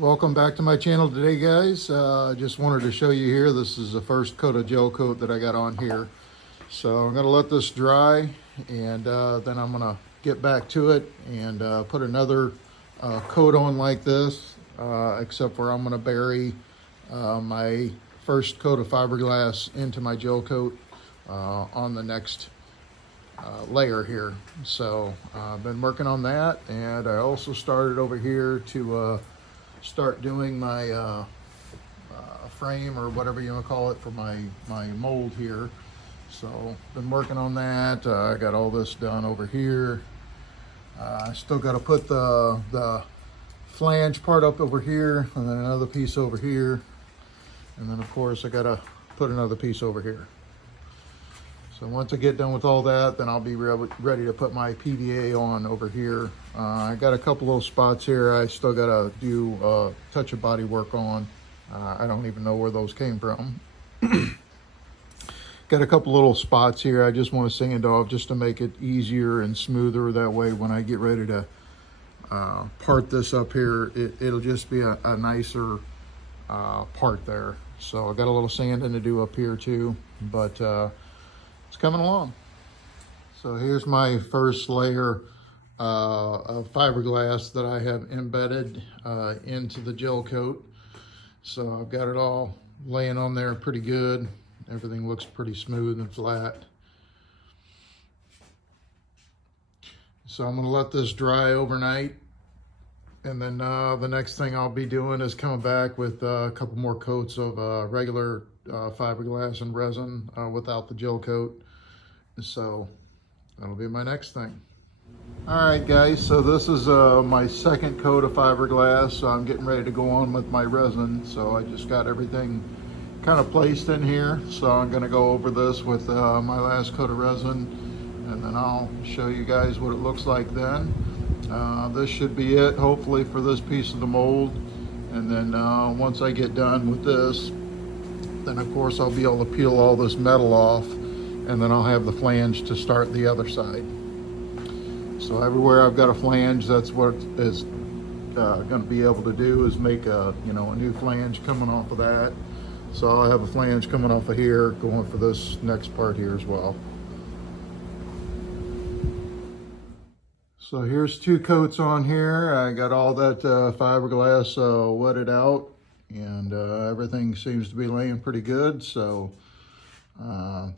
Welcome back to my channel today, guys. Just wanted to show you here, this is the first coat of gel coat that I got on here. So I'm going to let this dry, and then I'm going to get back to it and put another coat on like this, except for I'm going to bury my first coat of fiberglass into my gel coat on the next layer here. So I've been working on that, and I also started over here to start doing my frame, or whatever you want to call it, for my mold here. So been working on that. I got all this done over here. I still got to put the flange part up over here, and then another piece over here, and then of course I got to put another piece over here. So once I get done with all that, then I'll be ready to put my PVA on over here. I got a couple little spots here I still got to do a touch of body work on. I don't even know where those came from. Got a couple little spots here I just want to sand off just to make it easier and smoother. That way when I get ready to part this up here, it'll just be a nicer part there. So I got a little sanding to do up here too, but it's coming along. So here's my first layer of fiberglass that I have embedded into the gel coat. So I've got it all laying on there pretty good. Everything looks pretty smooth and flat. So I'm going to let this dry overnight, and then the next thing I'll be doing is coming back with a couple more coats of regular fiberglass and resin without the gel coat. So that'll be my next thing. All right, guys, so this is my second coat of fiberglass. So I'm getting ready to go on with my resin. So I just got everything kind of placed in here. So I'm going to go over this with my last coat of resin, and then I'll show you guys what it looks like then. This should be it, hopefully, for this piece of the mold. And then once I get done with this, then of course I'll be able to peel all this metal off, and then I'll have the flange to start the other side. So everywhere I've got a flange, that's what is going to be able to do, is make a new flange coming off of that. So I'll have a flange coming off of here, going for this next part here as well. So here's two coats on here. I got all that fiberglass wetted out, and everything seems to be laying pretty good. So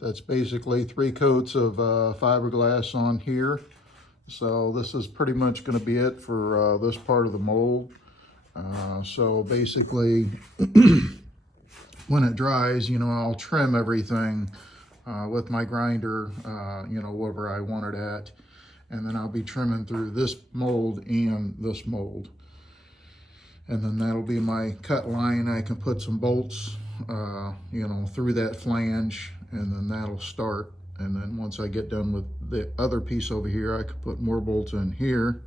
that's basically 3 coats of fiberglass on here. So this is pretty much going to be it for this part of the mold. So basically when it dries, I'll trim everything with my grinder, wherever I want it at. And then I'll be trimming through this mold and this mold. And then that'll be my cut line. I can put some bolts, through that flange, and then that'll start. And then once I get done with the other piece over here, I can put more bolts in here.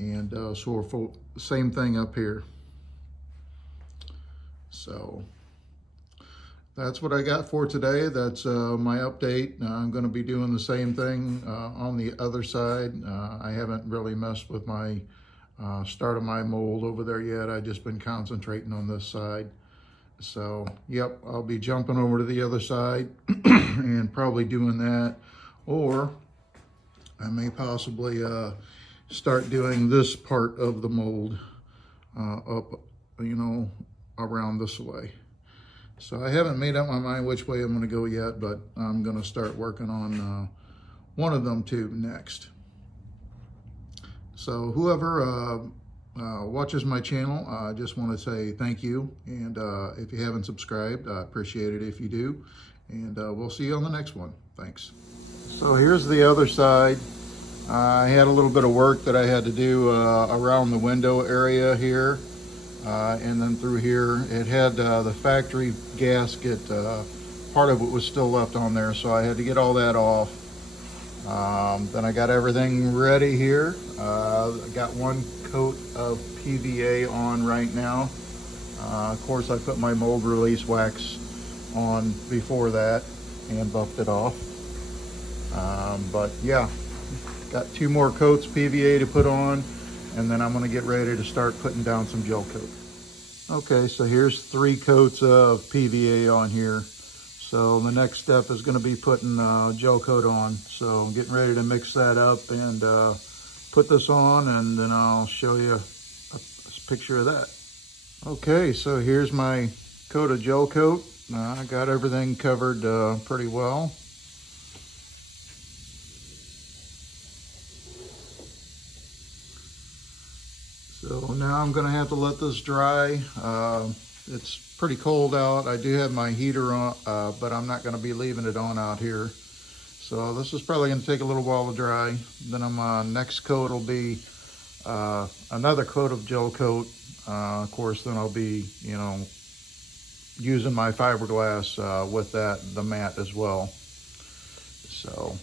And same thing up here. So that's what I got for today. That's my update. I'm going to be doing the same thing on the other side. I haven't really messed with my start of my mold over there yet. I've just been concentrating on this side. So yep, I'll be jumping over to the other side and probably doing that, or I may possibly start doing this part of the mold up, around this way. So I haven't made up my mind which way I'm going to go yet, but I'm going to start working on one of them too next. So whoever watches my channel, I just want to say thank you. And if you haven't subscribed, I appreciate it if you do. And we'll see you on the next one. Thanks. So here's the other side. I had a little bit of work that I had to do around the window area here. And then through here, it had the factory gasket, part of it was still left on there, so I had to get all that off. Then I got everything ready here. I got 1 coat of PVA on right now. Of course, I put my mold release wax on before that and buffed it off. But yeah, got 2 more coats PVA to put on. and then I'm going to get ready to start putting down some gel coat. Okay, so here's 3 coats of PVA on here. So the next step is going to be putting gel coat on. So I'm getting ready to mix that up and put this on, and then I'll show you a picture of that. Okay, so here's my coat of gel coat. I got everything covered pretty well. So now I'm going to have to let this dry. It's pretty cold out. I do have my heater on, but I'm not going to be leaving it on out here. So this is probably going to take a little while to dry. Then next coat will be another coat of gel coat. Of course, then I'll be, using my fiberglass with that, the mat as well. So.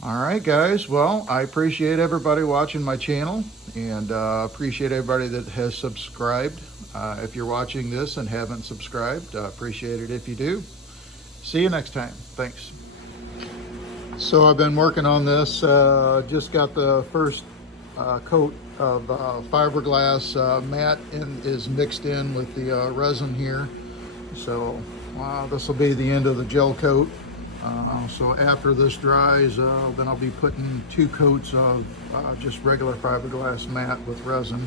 All right, guys. Well, I appreciate everybody watching my channel, and appreciate everybody that has subscribed. If you're watching this and haven't subscribed, appreciate it if you do. See you next time. Thanks. So I've been working on this. Just got the first coat of fiberglass mat is mixed in with the resin here. So this will be the end of the gel coat. So after this dries, then I'll be putting 2 coats of just regular fiberglass mat with resin.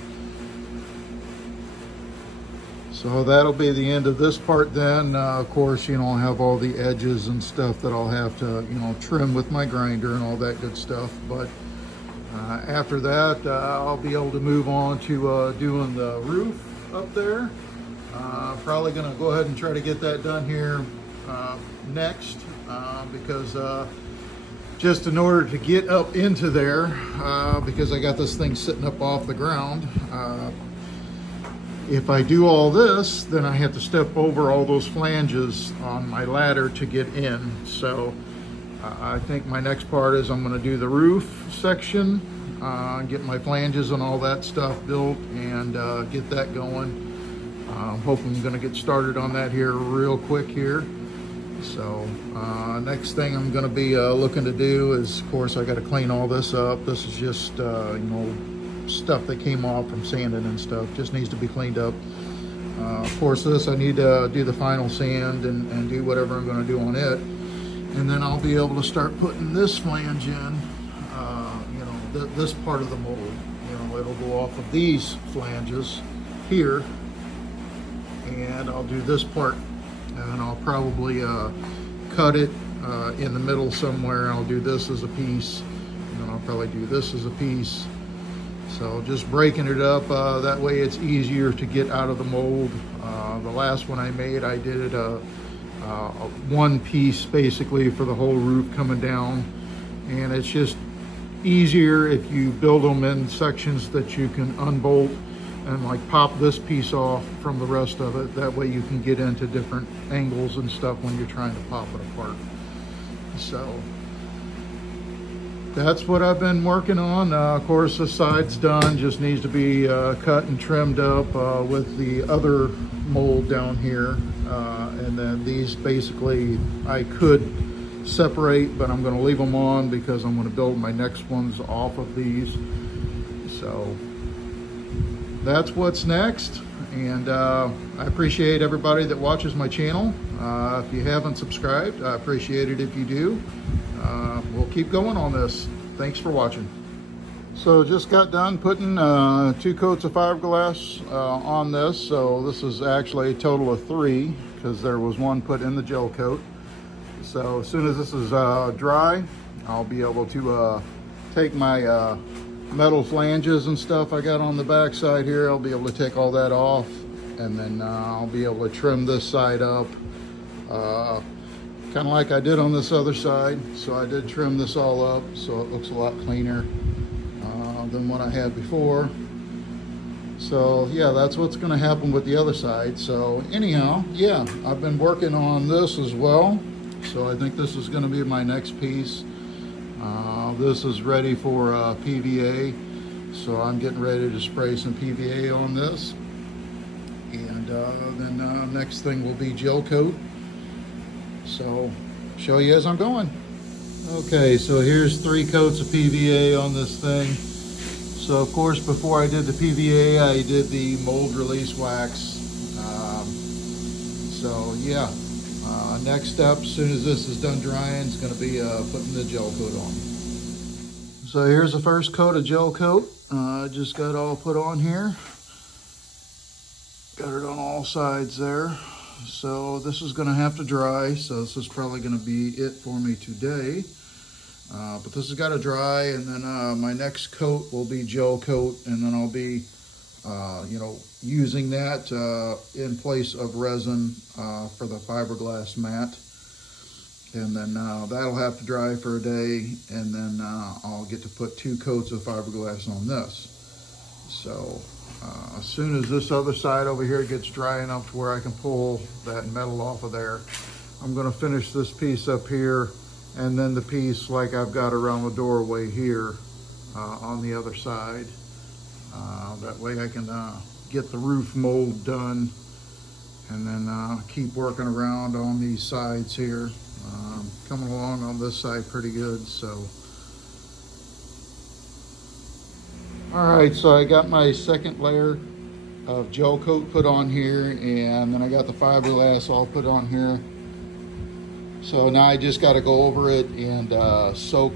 So that'll be the end of this part then. Of course, I'll have all the edges and stuff that I'll have to, trim with my grinder and all that good stuff. But after that, I'll be able to move on to doing the roof up there. Probably gonna go ahead and try to get that done here next. Because just in order to get up into there, because I got this thing sitting up off the ground, if I do all this, then I have to step over all those flanges on my ladder to get in. So I think my next part is I'm going to do the roof section, get my flanges and all that stuff built, and get that going. I'm hoping I'm going to get started on that here real quick here. So next thing I'm going to be looking to do is, of course, I got to clean all this up. This is just stuff that came off from sanding and stuff. Just needs to be cleaned up. Of course, this I need to do the final sand and do whatever I'm going to do on it, and then I'll be able to start putting this flange in. This part of the mold. It'll go off of these flanges here, and I'll do this part. And I'll probably cut it in the middle somewhere. I'll do this as a piece, and then I'll probably do this as a piece. So just breaking it up, that way it's easier to get out of the mold. The last one I made, I did it one piece basically for the whole roof coming down, and it's just easier if you build them in sections that you can unbolt and like pop this piece off from the rest of it. That way you can get into different angles and stuff when you're trying to pop it apart. So that's what I've been working on. Of course, the side's done, just needs to be cut and trimmed up with the other mold down here. And then these basically I could separate, but I'm going to leave them on because I'm going to build my next ones off of these. So that's what's next, and I appreciate everybody that watches my channel. If you haven't subscribed, I appreciate it if you do. We'll keep going on this. Thanks for watching. So just got done putting 2 coats of fiberglass on this. So this is actually a total of 3 because there was 1 put in the gel coat. So as soon as this is dry, I'll be able to take my metal flanges and stuff I got on the back side here. I'll be able to take all that off, and then I'll be able to trim this side up kind of like I did on this other side. So I did trim this all up so it looks a lot cleaner than what I had before. So yeah, that's what's going to happen with the other side. So anyhow, yeah, I've been working on this as well. So I think this is going to be my next piece. This is ready for PVA, so I'm getting ready to spray some PVA on this, and then next thing will be gel coat. So show you as I'm going. Okay, so here's 3 coats of PVA on this thing. So of course, before I did the PVA, I did the mold release wax. So yeah, next step, as soon as this is done drying, is going to be putting the gel coat on. So here's the first coat of gel coat. Just got it all put on here. Got it on all sides there. So this is going to have to dry. So this is probably going to be it for me today. But this has got to dry, and then my next coat will be gel coat, and then I'll be using that in place of resin for the fiberglass mat. And then that'll have to dry for a day, and then I'll get to put 2 coats of fiberglass on this. So as soon as this other side over here gets dry enough to where I can pull that metal off of there, I'm going to finish this piece up here, and then the piece like I've got around the doorway here on the other side. That way I can get the roof mold done, and then keep working around on these sides here. Coming along on this side pretty good. So all right, so I got my second layer of gel coat put on here, and then I got the fiberglass all put on here. So now I just got to go over it and soak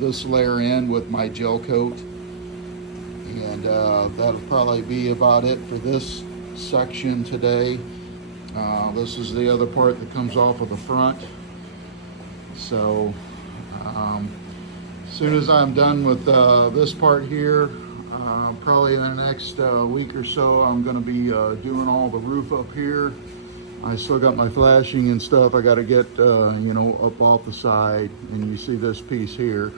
this layer in with my gel coat. And that'll probably be about it for this section today. This is the other part that comes off of the front. So as soon as I'm done with this part here, probably in the next week or so, I'm going to be doing all the roof up here. I still got my flashing and stuff I got to get up off the side, and you see this piece here.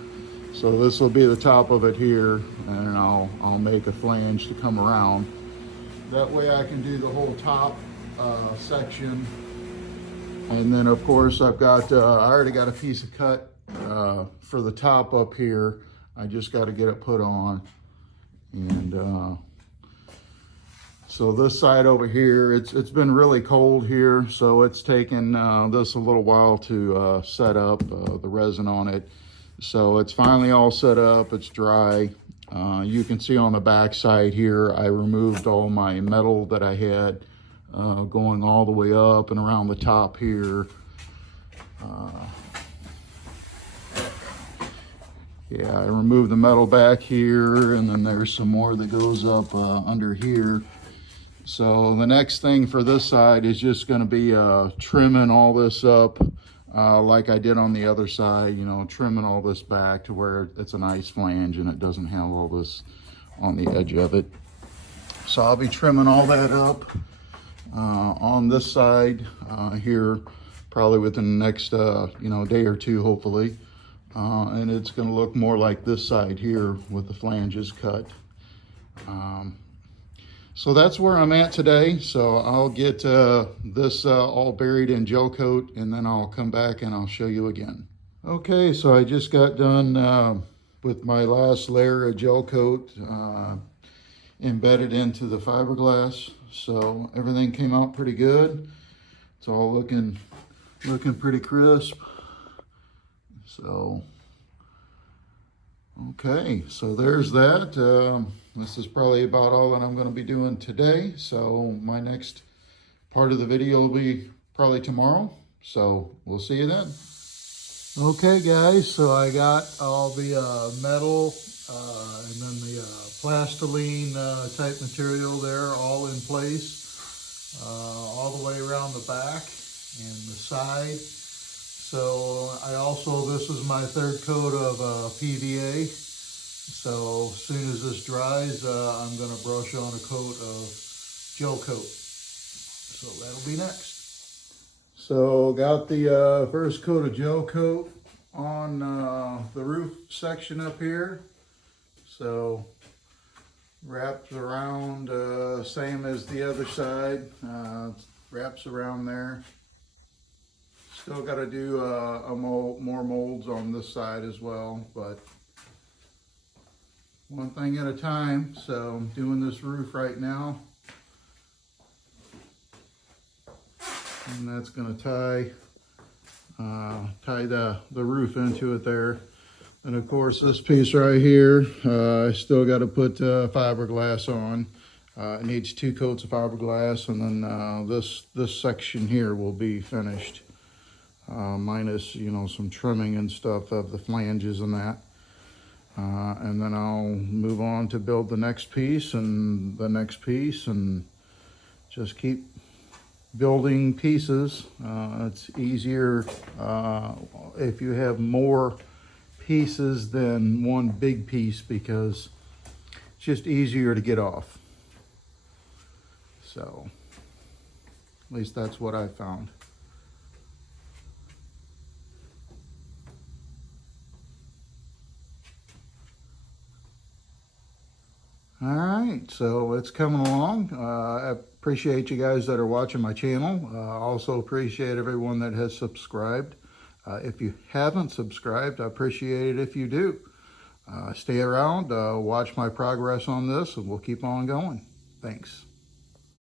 So this will be the top of it here, and I'll make a flange to come around. That way I can do the whole top section. And then of course I've got, I already got a piece of cut for the top up here. I just got to get it put on. And so this side over here, it's been really cold here, so it's taken this a little while to set up the resin on it. So it's finally all set up, it's dry. You can see on the back side here, I removed all my metal that I had going all the way up and around the top here. Yeah, I removed the metal back here, and then there's some more that goes up under here. So the next thing for this side is just going to be trimming all this up like I did on the other side, trimming all this back to where it's a nice flange and it doesn't have all this on the edge of it. So I'll be trimming all that up on this side here, probably within the next day or two, hopefully. And it's going to look more like this side here with the flanges cut. So that's where I'm at today. So I'll get this all buried in gel coat, and then I'll come back and I'll show you again. Okay, so I just got done with my last layer of gel coat embedded into the fiberglass. So everything came out pretty good. It's all looking pretty crisp. So okay, so there's that. This is probably about all that I'm going to be doing today. So my next part of the video will be probably tomorrow. So we'll see you then. Okay guys, so I got all the metal and then the plastiline type material there all in place, all the way around the back and the side. So this is my third coat of PVA. So as soon as this dries, I'm going to brush on a coat of gel coat. So that'll be next. So got the first coat of gel coat on the roof section up here. So wrapped around, same as the other side, wraps around there. Still got to do more molds on this side as well, but one thing at a time. So I'm doing this roof right now, and that's going to tie the roof into it there. And of course, this piece right here, I still got to put fiberglass on. It needs 2 coats of fiberglass, and then this section here will be finished, minus some trimming and stuff of the flanges and that. And then I'll move on to build the next piece and the next piece, and just keep building pieces. It's easier if you have more pieces than one big piece, because it's just easier to get off. So at least that's what I found. All right, so it's coming along. I appreciate you guys that are watching my channel. Also appreciate everyone that has subscribed. If you haven't subscribed, I appreciate it if you do. Stay around, watch my progress on this, and we'll keep on going. Thanks.